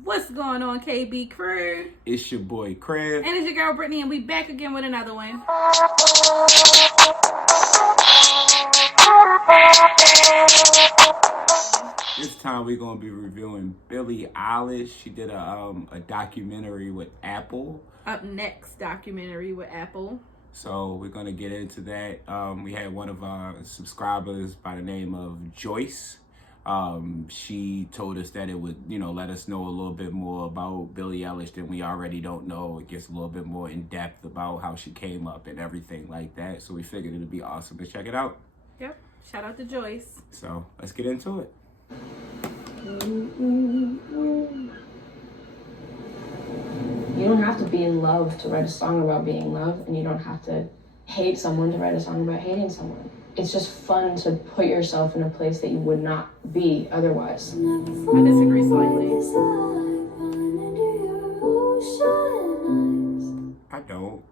What's going on, KB crew? It's your boy Krev. And it's your girl Brittany, and we back again with another one. This time we're gonna be reviewing Billie Eilish. She did a documentary with Apple. UpNext documentary with Apple. So we're gonna get into that. We had one of our subscribers by the name of Joyce. She told us that it would, let us know a little bit more about Billie Eilish than we already don't know. It gets a little bit more in depth about how she came up and everything like that. So we figured it'd be awesome to check it out. Yep. Shout out to Joyce. So let's get into it. You don't have to be in love to write a song about being in love, and you don't have to hate someone to write a song about hating someone. It's just fun to put yourself in a place that you would not be otherwise. I disagree slightly. I don't.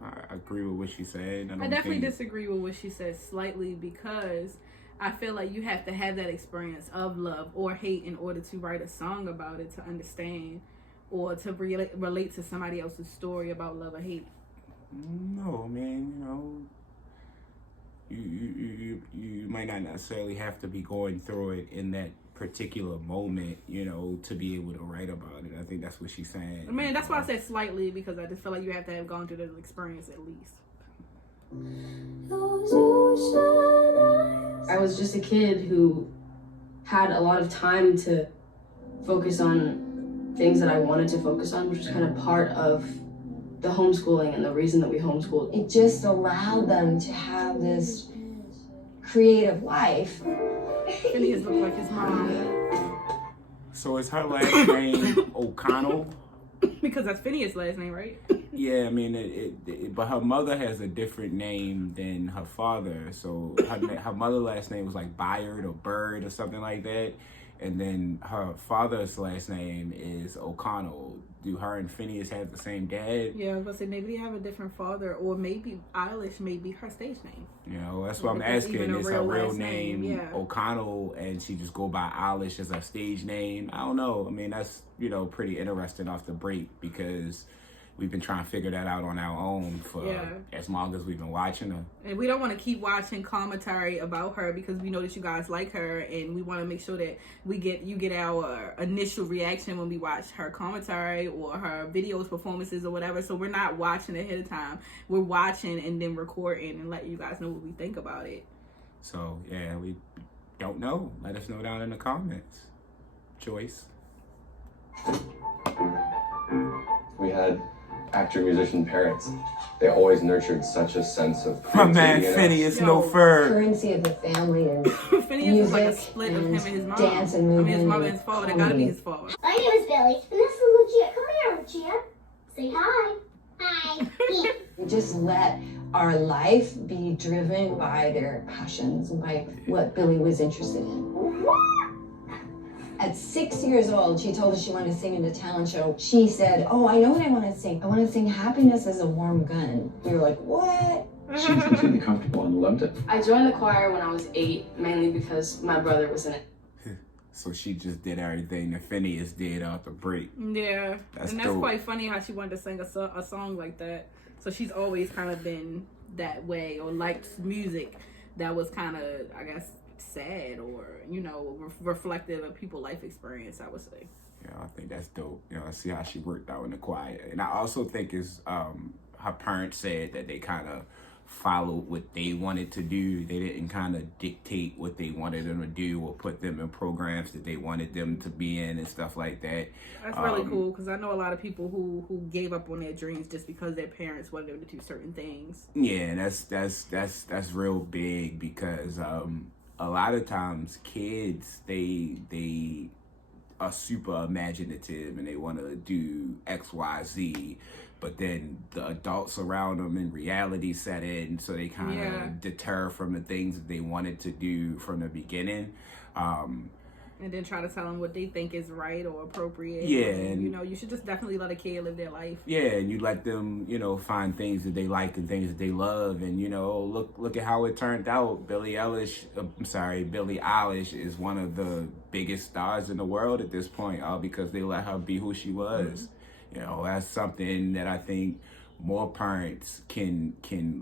I agree with what she said. I definitely disagree with what she said slightly, because I feel like you have to have that experience of love or hate in order to write a song about it, to understand or to relate to somebody else's story about love or hate. No, man, you might not necessarily have to be going through it in that particular moment, to be able to write about it. I think that's what she's saying. I mean, that's why I said slightly, because I just feel like you have to have gone through the experience at least. I was just a kid who had a lot of time to focus on things that I wanted to focus on, which was kind of part of the homeschooling and the reason that we homeschooled. It just allowed them to have this creative life. Phineas looked like his mom. So is her last name O'Connell? Because that's Phineas' last name, right? Yeah, I mean, but her mother has a different name than her father. So her mother's last name was like Byard or Bird or something like that. And then her father's last name is O'Connell. Do her and Phineas have the same dad? Yeah, I was going to say, maybe they have a different father, or maybe Eilish may be her stage name. That's what I'm asking. Is her real name O'Connell, and she just go by Eilish as her stage name? I don't know. I mean, that's, pretty interesting off the break, because we've been trying to figure that out on our own for as long as we've been watching her. And we don't want to keep watching commentary about her, because we know that you guys like her, and we want to make sure that you get our initial reaction when we watch her commentary or her videos, performances, or whatever. So we're not watching ahead of time. We're watching and then recording and letting you guys know what we think about it. So yeah, we don't know. Let us know down in the comments. Joyce. We had actor-musician parents. They always nurtured such a sense of my man Phineas no fur. Currency of the family is Phineas is like a split of him and his mom. Dance and movement. I mean, his mother and his father. That gotta be his father. My name is Billie, and this is Lucia. Come here, Lucia. Say hi. Hi. we just let our life be driven by their passions, by what Billie was interested in. At 6 years old, she told us she wanted to sing in a talent show. She said, "Oh, I know what I want to sing. I want to sing Happiness is a Warm Gun." We were like, what? She was completely comfortable and loved it. I joined the choir when I was 8, mainly because my brother was in it. So she just did everything that Phineas did out the break. Yeah, that's dope. quite funny how she wanted to sing a song like that. So she's always kind of been that way, or liked music that was kind of, I guess, sad or reflective of people's life experience, I would say. Yeah, I think that's dope. I see how she worked out in the choir. And I also think is her parents said that they kind of followed what they wanted to do. They didn't kind of dictate what they wanted them to do or put them in programs that they wanted them to be in and stuff like that. That's really cool, because I know a lot of people who gave up on their dreams just because their parents wanted them to do certain things. Yeah, and that's real big, because a lot of times kids, they are super imaginative and they want to do X, Y, Z, but then the adults around them in reality set in, so they kind of deter from the things that they wanted to do from the beginning. And then try to tell them what they think is right or appropriate. Yeah, and you know, you should just definitely let a kid live their life. Yeah, and you let them, you know, find things that they like and things that they love, and you know, look at how it turned out. Billie Eilish is one of the biggest stars in the world at this point, all because they let her be who she was. You know, that's something that I think more parents can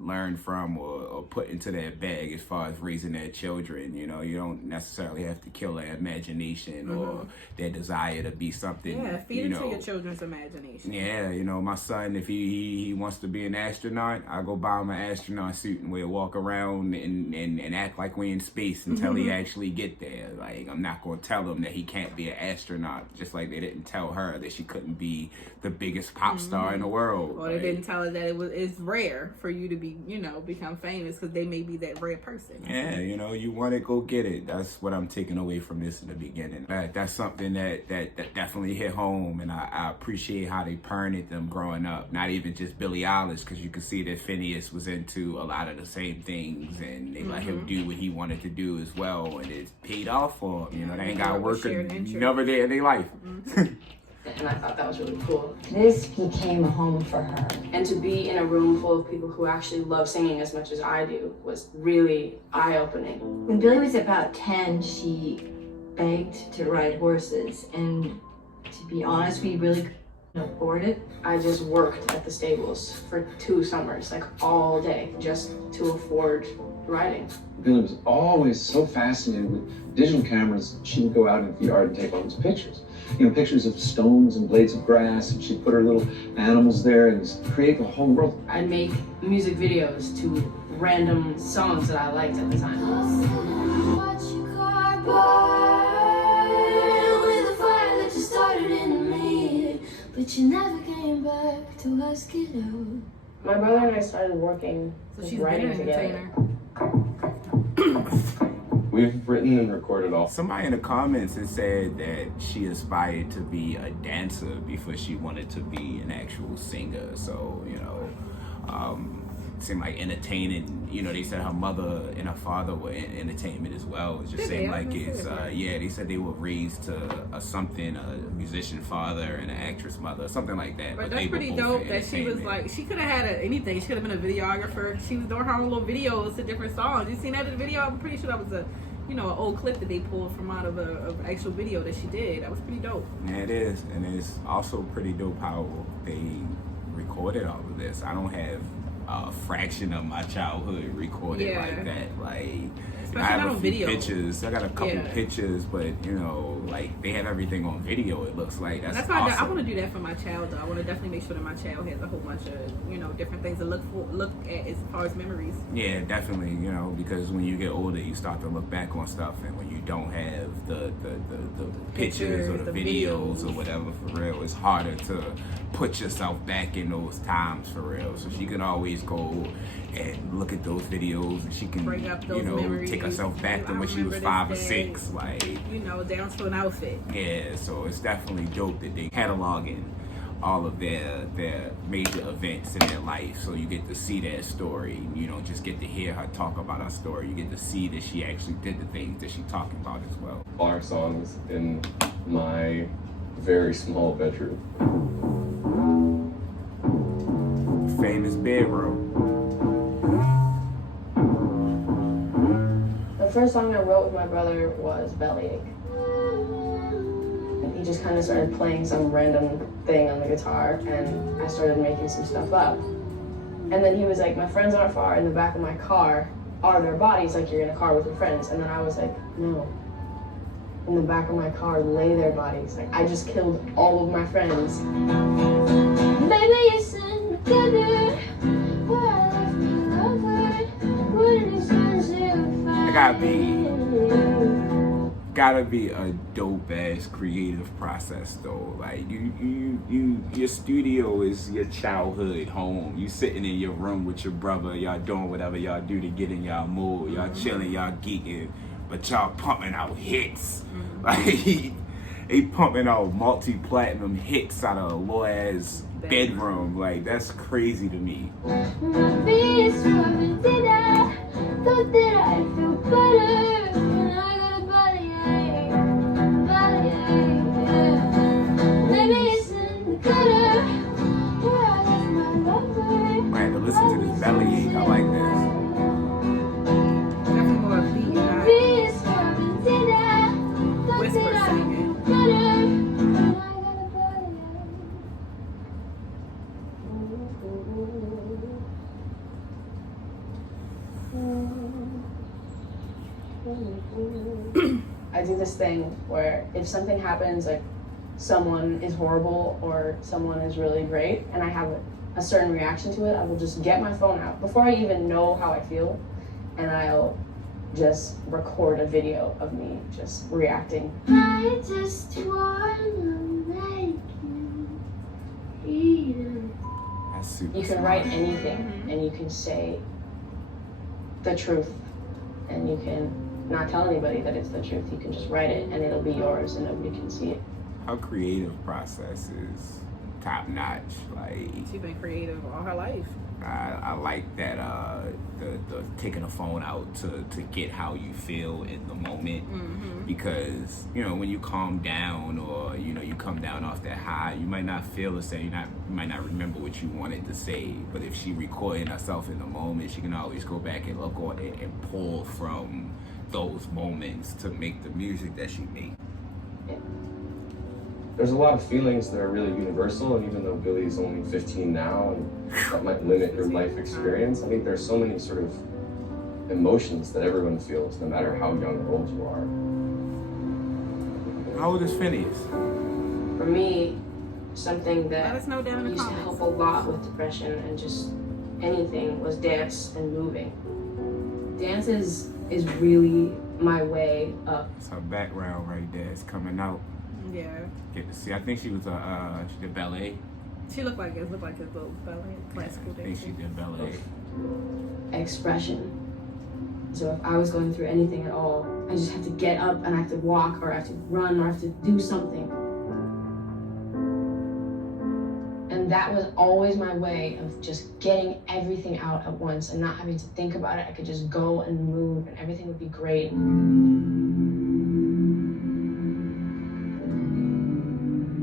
learn from or put into their bag as far as raising their children. You know, you don't necessarily have to kill their imagination or their desire to be something. Yeah, feed into your children's imagination. Yeah, you know, my son, if he wants to be an astronaut, I go buy him an astronaut suit and we'll walk around and act like we're in space until he actually get there. Like, I'm not going to tell him that he can't be an astronaut, just like they didn't tell her that she couldn't be the biggest pop star in the world. Or they didn't tell her that it's rare for you to be, you know, become famous, because they may be that rare person. Yeah, you know, you want it, go get it. That's what I'm taking away from this in the beginning. That's something that definitely hit home, and I appreciate how they parented them growing up. Not even just Billie Eilish, because you can see that Phineas was into a lot of the same things, and they let him do what he wanted to do as well, and it's paid off for him. You know, they ain't got to work another day in their life. And I thought that was really cool. This became a home for her. And to be in a room full of people who actually love singing as much as I do was really eye-opening. When Billie was about 10, she begged to ride horses, and to be honest, we really couldn't afford it. I just worked at the stables for 2 summers, like all day, just to afford riding. Billie was always so fascinated with digital cameras. She would go out into the yard and take all these pictures. You know, pictures of stones and blades of grass, and she'd put her little animals there and just create the whole world. I'd make music videos to random songs that I liked at the time. Watch your car burn with a fire that you started in me, but you never came back to ask it out. My brother and I started working, So she's writing been an together. entertainer. We've written and recorded all. Somebody in the comments had said that she aspired to be a dancer before she wanted to be an actual singer. So, you know, it seemed like entertaining, you know, they said her mother and her father were in entertainment as well. It just seemed like it's, they said they were raised to a musician father and an actress mother, something like that. But they that's were pretty both dope in that she was entertainment. like, she could have had anything. She could have been a videographer. She was doing her own little videos to different songs. You seen that in the video? I'm pretty sure that was an old clip that they pulled from out of an actual video that she did. That was pretty dope. Yeah, it is. And it's also pretty dope how they recorded all of this. I don't have a fraction of my childhood recorded like that. Like, especially I have not a on few video. pictures. I got a couple pictures, but you know, like they have everything on video. It looks like that's why awesome. I want to do that for my child, though. I want to definitely make sure that my child has a whole bunch of different things to look at as far as memories. Yeah, definitely. You know, because when you get older, you start to look back on stuff, and when you don't have the pictures or the videos or whatever, for real, it's harder to put yourself back in those times, for real. So she can always go and look at those videos, and she can, bring up those memories. take herself back to when she was 5 or 6, like, down to an outfit. Yeah, so it's definitely dope that they cataloging all of their major events in their life, so you get to see their story. You don't just get to hear her talk about her story. You get to see that she actually did the things that she's talking about as well. All our songs in my very small bedroom. Famous bedroom. The first song I wrote with my brother was Bellyache. And he just kind of started playing some random thing on the guitar, and I started making some stuff up. And then he was like, my friends aren't far, in the back of my car are their bodies, like you're in a car with your friends. And then I was like, no. In the back of my car lay their bodies. Like, I just killed all of my friends. Baby, you send together where I left you covered. What an expensive fight. It gotta be a dope ass creative process though. Like your studio is your childhood home. You sitting in your room with your brother, y'all doing whatever y'all do to get in y'all mood. Y'all chilling, y'all geeking, but y'all pumping out hits. Like he pumping out multi-platinum hits out of a low ass bedroom. Like, that's crazy to me. Thought that I'd feel better when I got a body. do this thing where if something happens, like someone is horrible or someone is really great, and I have a certain reaction to it, I will just get my phone out before I even know how I feel, and I'll just record a video of me just reacting. I just wanna make you That's super You can smart. write anything, and you can say the truth, and you can not tell anybody that it's the truth. You can just write it, and it'll be yours, and nobody can see it. Her creative process is top notch. Like, She's been creative all her life. I like that the taking the phone out to get how you feel in the moment, because you know when you calm down or you know you come down off that high, you might not feel the same. You might not remember what you wanted to say, but if she recording herself in the moment, she can always go back and look on it and pull from those moments to make the music that she made. There's a lot of feelings that are really universal, and even though Billie's only 15 now, and that might limit your life experience, I think there's so many sort of emotions that everyone feels, no matter how young or old you are. How old is Phineas? For me, something Let that us know down in the used to comments. help a lot with depression and just anything was dance and moving. Dance is really my way up. It's her background right there. It's coming out. Yeah. Get to see. I think she was she did ballet. She looked like it. Looked like a little ballet, classical I think she dancer. did ballet. Expression. So if I was going through anything at all, I just have to get up and I have to walk or I have to run or I have to do something. And that was always my way of just getting everything out at once and not having to think about it. I could just go and move and everything would be great.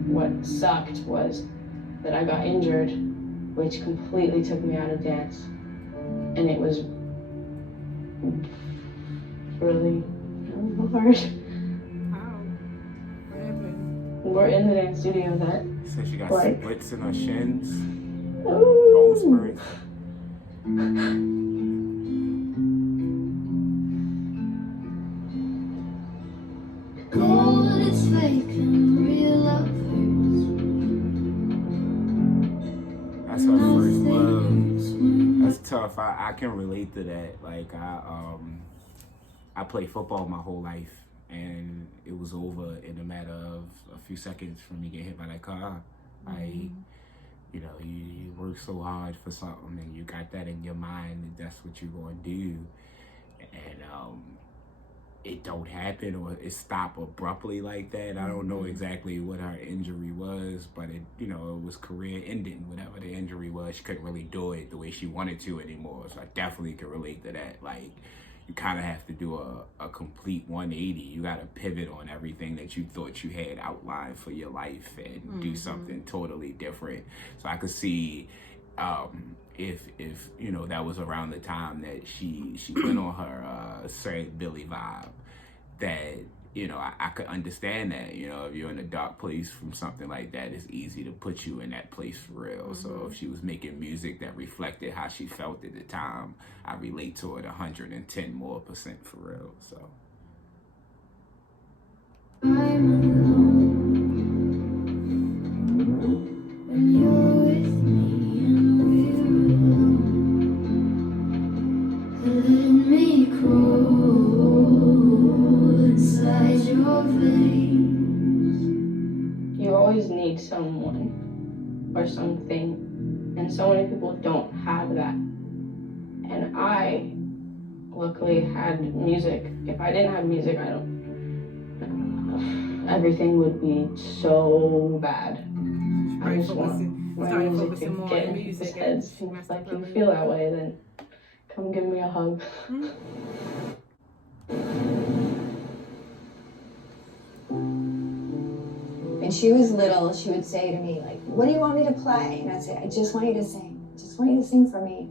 What sucked was that I got injured, which completely took me out of dance. And it was really hard. Wow. What happened? We're in the dance studio that Said she got Like- splits in her shins, Ooh. bone spurs. Gold is fake and real love That's her first love. That's tough. I can relate to that. Like I played football my whole life, and it was over in a matter of a few seconds from me getting hit by that car. You know, you work so hard for something, and you got that in your mind that that's what you're going to do, and it don't happen or it stop abruptly like that. I don't know exactly what her injury was, but it, you know, it was career ending, whatever the injury was. She couldn't really do it the way she wanted to anymore. So I definitely can relate to that. Like, you kind of have to do a complete 180. You got to pivot on everything that you thought you had outlined for your life and do something totally different. So I could see if you know that was around the time that she went on her Saint Billie vibe, that you know I could understand that. You know, if you're in a dark place from something like that, it's easy to put you in that place for real. So if she was making music that reflected how she felt at the time, I relate to it 110% more for real. So I'm alone when you're with me and we're alone. Let me crawl inside your veins. You always need someone or something, and so many people don't have that. And I luckily had music. If I didn't have music, everything would be so bad. I just want my Started music focusing to more get on into music people's heads. and If like you feel that way, then come give me a hug. When she was little, she would say to me, like, what do you want me to play? And I'd say, I just want you to sing. Just want you to sing for me.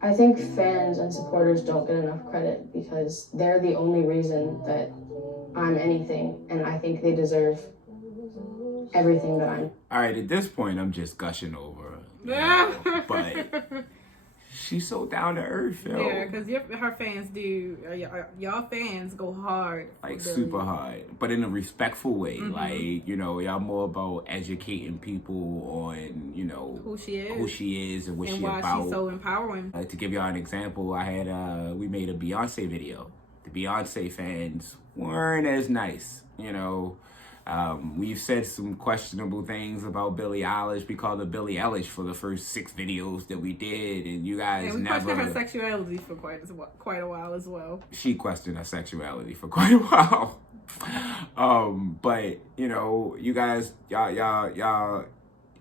I think fans and supporters don't get enough credit because they're the only reason that I'm anything, and I think they deserve everything that I'm. all right, at this point, I'm just gushing over But she's so down to earth, yo. Yeah, because her fans do. Y'all fans go hard. Like super hard, but in a respectful way. Like, you know, y'all more about educating people on, you know, who she is and what and she why about. she's so empowering. To give y'all an example, I had we made a Beyonce video. The Beyonce fans weren't as nice, you know. We've said some questionable things about Billie Eilish. We called her Billie Eilish for the first 6 videos that we did, and you guys and we never. questioned her sexuality for quite a while as well. She questioned her sexuality for quite a while. But you know, you guys, y'all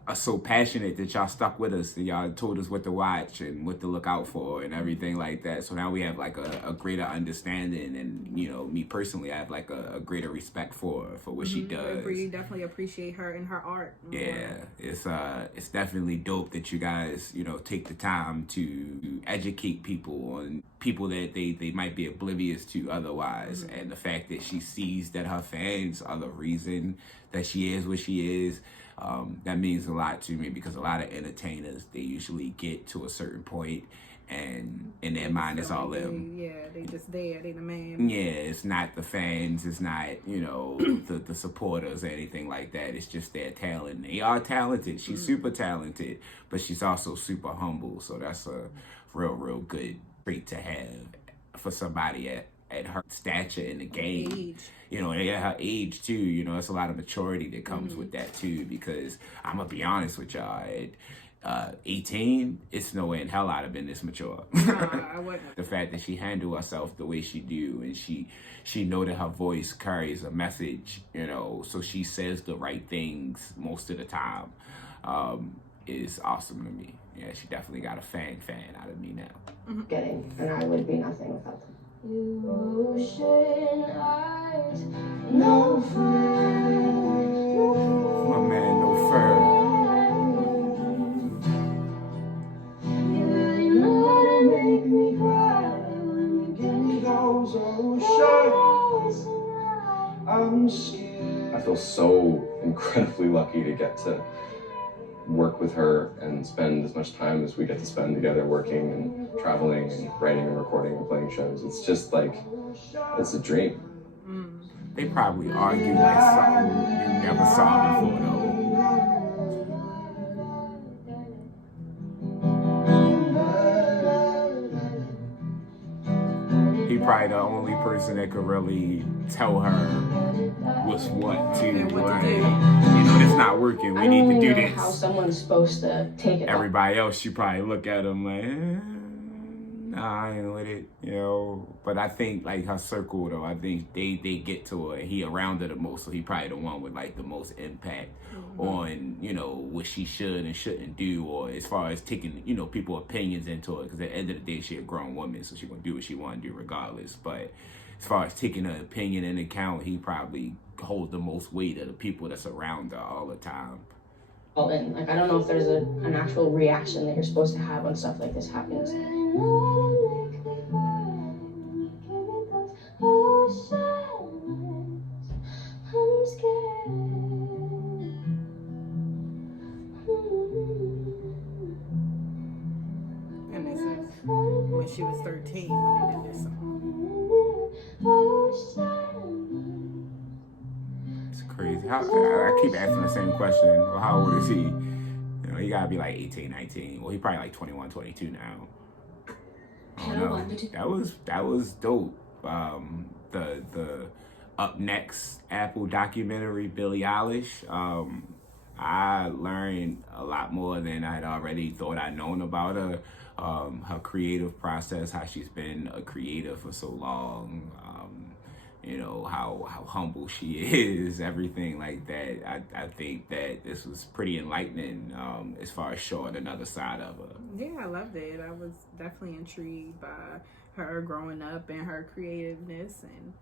are so passionate that y'all stuck with us and y'all told us what to watch and what to look out for and everything like that. So now we have like a greater understanding, and you know, me personally, I have like a greater respect for what she does. We definitely appreciate her and her art. Yeah, it's definitely dope that you guys, you know, take the time to educate people on people that they might be oblivious to otherwise. And the fact that she sees that her fans are the reason that she is what she is, that means a lot to me, because a lot of entertainers, they usually get to a certain point and in their mind it's all them. Yeah, they just there, they the man. Yeah, it's not the fans, it's not, you know, the supporters or anything like that. It's just their talent. They are talented. She's super talented, but she's also super humble. So that's a real good trait to have for somebody at her stature in the game. Age. You know, and at her age too, you know, it's a lot of maturity that comes with that too, because I'm gonna be honest with y'all, at 18, it's no way in hell I'd have been this mature. I wouldn't. The fact that she handled herself the way she do, and she know that her voice carries a message, you know, so she says the right things most of the time, is awesome to me. Yeah, she definitely got a fan out of me now. Getting, and I would be nothing without them. Ocean eyes, no My man, no fur. You really know how to make me cry when you give me those ocean eyes. I'm scared. I feel so incredibly lucky to get to work with her and spend as much time as we get to spend together working and traveling and writing and recording and playing shows. It's just like, it's a dream. They probably argue like something you never saw before though. He probably the only person that could really tell her what's what to And what to like, do. you know, it's not working. We I need don't to really do know this. how someone's supposed to take it. Everybody else, you probably look at him like, nah, I ain't with it, you know. But I think like her circle though, I think they get to her. He around her the most, so he probably the one with like the most impact on, you know, what she should and shouldn't do, or as far as taking, you know, people opinions into it. Because at the end of the day, she a grown woman, so she gonna do what she want to do regardless. But as far as taking her opinion into account, he probably hold the most weight of the people that's around her all the time. All in. Like, I don't know if there's an actual reaction that you're supposed to have when stuff like this happens. And this is when she was 13 when they did this song. It's crazy. I keep asking the same question. Well, how old is he? You know, he gotta be like 18, 19. Well, he probably like 21, 22 now. I don't know. That was dope. The UpNext Apple documentary, Billie Eilish. I learned a lot more than I had already thought I'd known about her. Her creative process, how she's been a creator for so long. You know, how humble she is, everything like that. I think that this was pretty enlightening as far as showing another side of her. Yeah, I loved it. I was definitely intrigued by her growing up and her creativeness and,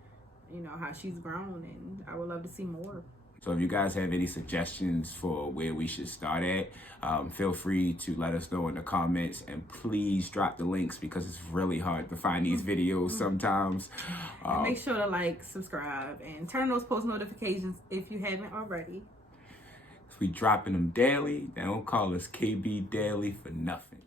you know, how she's grown, and I would love to see more. So if you guys have any suggestions for where we should start at, feel free to let us know in the comments, and please drop the links because it's really hard to find these videos sometimes. And make sure to like, subscribe, and turn those post notifications if you haven't already. We dropping them daily. They don't call us KB Daily for nothing.